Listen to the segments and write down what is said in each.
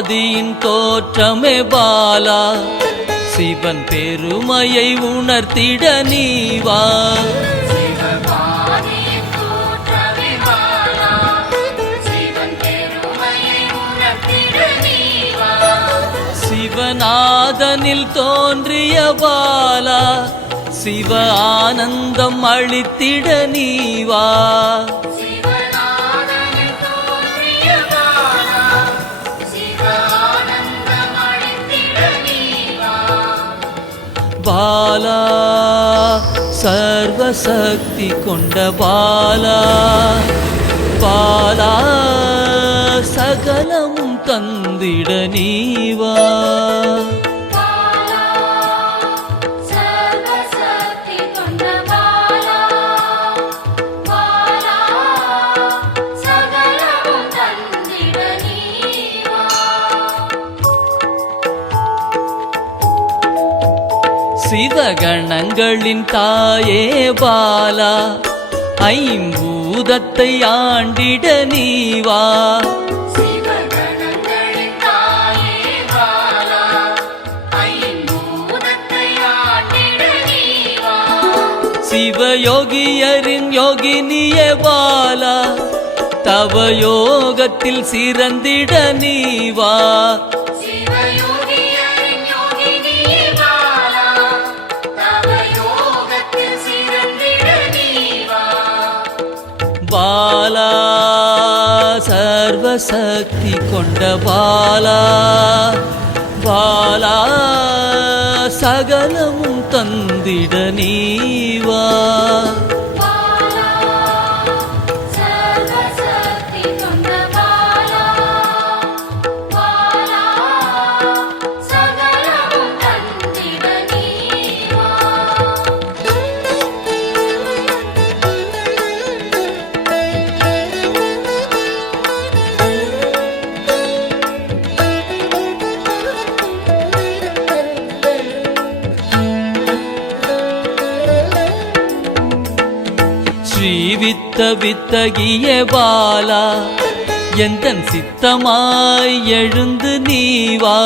ஆதியின் தோற்றமே பாலா, சிவன் பெருமையை உணர்த்திட நீவா. சிவநாதனில் தோன்றிய பாலா, சிவ ஆனந்தம் அளித்திட நீவா. பாலா சர்வசக்தி கொண்ட பாலா, பாலா சகலமும் தந்திட நீவா. சிவகணங்களின் தாயே பாலா, ஐம்பூதத்தை ஆண்டிட நீவா. சிவயோகியரின் யோகினியே பாலா, தவ யோகத்தில் சிறந்திட நீவா. பாலா சர்வசக்தி கொண்ட பாலா, பாலா சகலமும் தந்திட நீவா. ஸ்ரீவித்த வித்தகிய பாலா, எந்தன் சித்தமாய் எழுந்து நீவா.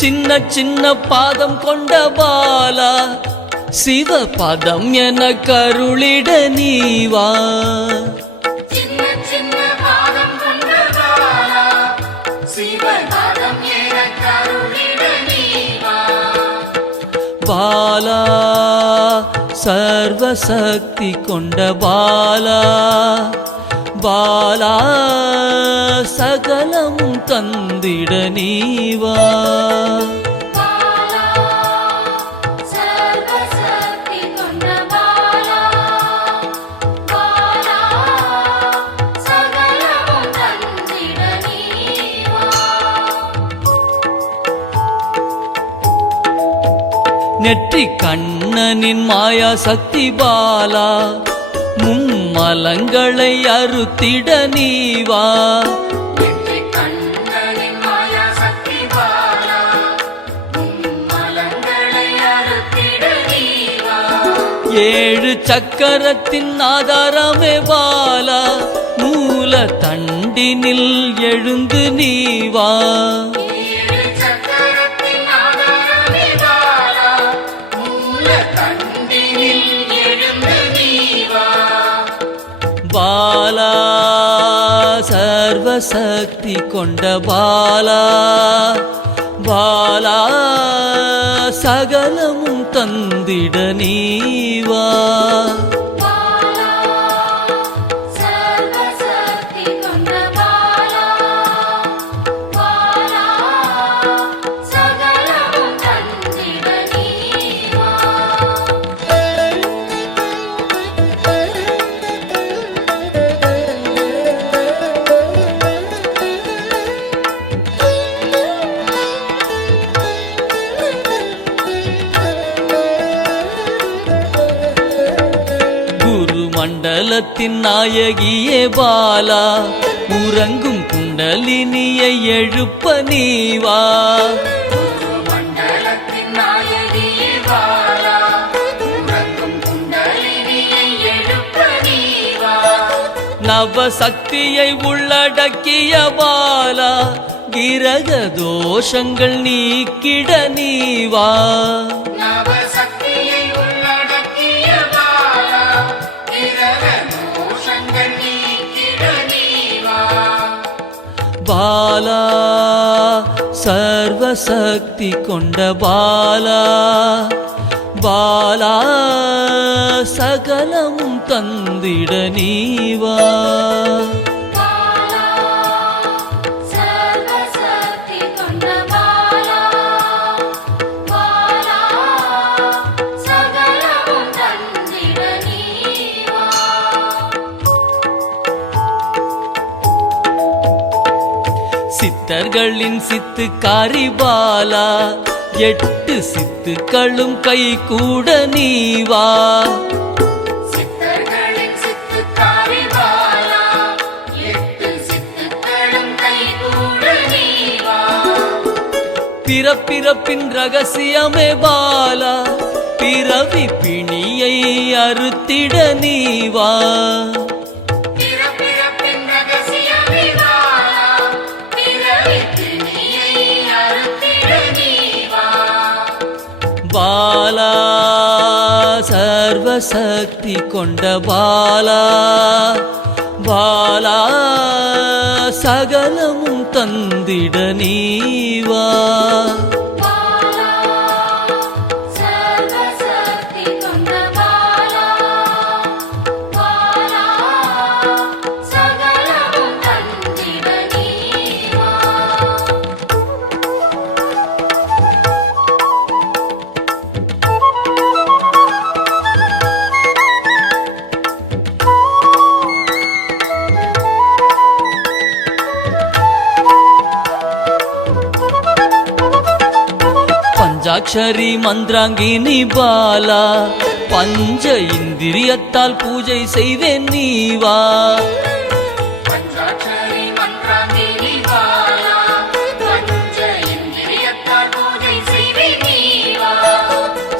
சின்ன சின்ன பாதம் கொண்ட பாலா, சிவ பதம் என கருளிட நீவா. பாலா சர்வசக்தி கொண்ட பாலா, பாலா சகலமும் தந்திட நீவா. நெற்றி கண்ணனின் மாயா சக்தி பாலா, மும்மலங்களை அறுத்திட நீவா. ஏழு சக்கரத்தின் ஆதாரமே பாலா, மூல தண்டினில் எழுந்து நீவா. பாலா சர்வசக்தி கொண்ட பாலா, பாலா சகலமும் தந்திட நீவா. மண்டலத்தின் நாயகியே பாலா, உறங்கும் குண்டலினியை எழுப்ப நீவா. மண்டலத்தின் நாயகியே பாலா, நவசக்தியை உள்ளடக்கிய பாலா கிரக தோஷங்கள் நீக்கிட நீவா நவசக்தியை உள்ளடக்கிய பாலா கிரக தோஷங்கள் நீக்கிட நீவா பாலா சர்வசக்தி கொண்ட பாலா பாலா சகலமும் தந்திட நீவா பாலா சர்வசக்தி கொண்ட பாலா பாலா சகலமும் தந்திட நீவா சித்தர்களின் சித்துக்காரி பாலா 8 சித்துக்களும் கை கூட நீவா சித்தர்களின் சித்துக்காரி பாலா 8 சித்துக்களும் கைகூட நீவா பிறப்பிறப்பின் ரகசியமே பாலா பிறவி பிணியை அறுத்திட நீவா பிறப்பிறப்பின் ரகசியமே பாலா பிறவி பிணியை அறுத்திட நீவா பாலா சர்வசக்தி கொண்ட பாலா பாலா சகலமும் தந்திட நீவா பாலா சர்வசக்தி கொண்ட பாலா பாலா சகலமும் தந்திட நீவா பஞ்சாட்சரி மந்திராங்கினி பாலா பஞ்ச இந்திரியத்தால் பூஜை செய்வேன் நீவா பஞ்சாட்சரி மந்திராங்கினி பாலா பஞ்ச இந்திரியத்தால் பூஜை செய்வே நீவா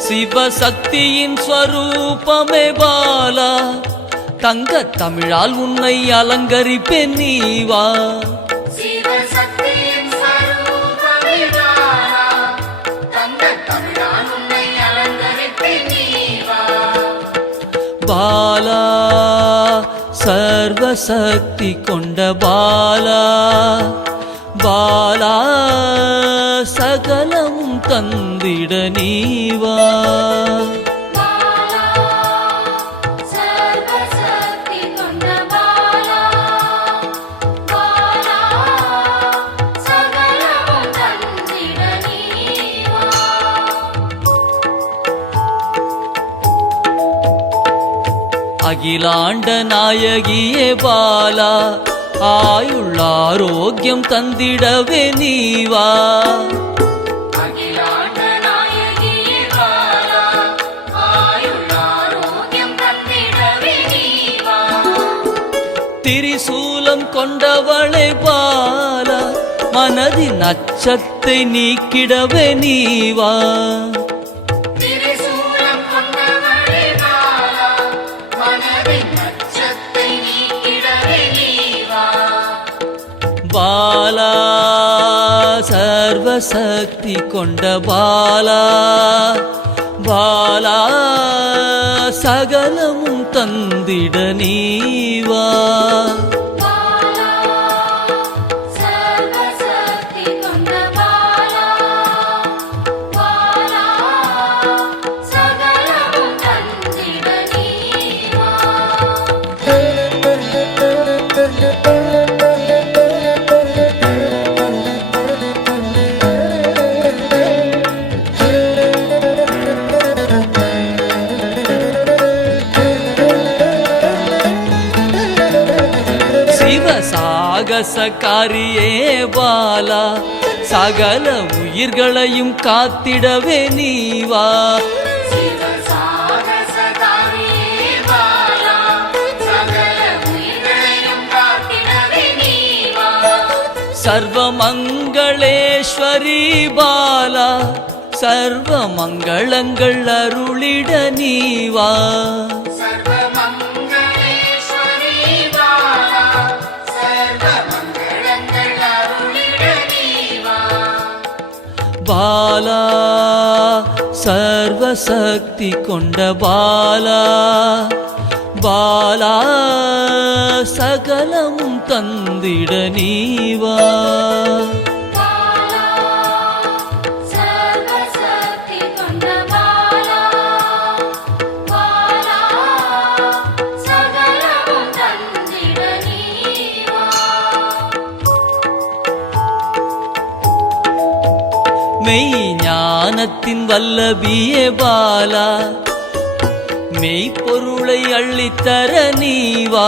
சிவசக்தியின் ஸ்வரூபமே பாலா தங்க தமிழால் உன்னை அலங்கரிப்பேன் நீவா சிவசக்தியின் ஸ்வரூபமே பாலா தங்க தமிழால் உன்னை அலங்கரிப்பேன் நீவா பாலா சர்வசக்தி கொண்ட பாலா பாலா சகலமும் தந்திட நீவா பாலா சர்வசக்தி கொண்ட பாலா பாலா சகலமும் தந்திட நீவா அகிலாண்ட நாயகியே பாலா ஆயுள் ஆரோக்கியம் தந்திடவே நீவா அகிலாண்ட நாயகியே பாலா ஆயுள் ஆரோக்கியம் தந்திடவே நீவா திரிசூலம் கொண்டவளை பாலா மனதின் அச்சத்தை நீக்கிடவே நீவா திரிசூலம் கொண்டவளே பாலா மனதின் அச்சத்தை நீக்கிடவே நீவா பாலா சர்வசக்தி கொண்ட பாலா பாலா சகலமும் தந்திட நீவா பாலா சர்வசக்தி கொண்ட பாலா பாலா சகலமும் தந்திட நீவா சாகசக்காரியே பாலா சகல உயிர்களையும் காத்திடவே நீவா சிவசாகசகாரியே பாலா சகல உயிர்களையும் காத்திடவே நீவா சர்வமங்களேஸ்வரி பாலா சர்வ மங்களங்கள் அருளிட நீவா சர்வமங்களேஸ்வரி பாலா பாலா சர்வசக்தி கொண்ட பாலா பாலா சகலமும் தந்திட நீவா பாலா சர்வசக்தி கொண்ட பாலா பாலா சகலமும் தந்திட நீவா மெய் ஞானத்தின் வல்லபியே பாலா மெய்ப்பொருளை அள்ளித்தர நீவா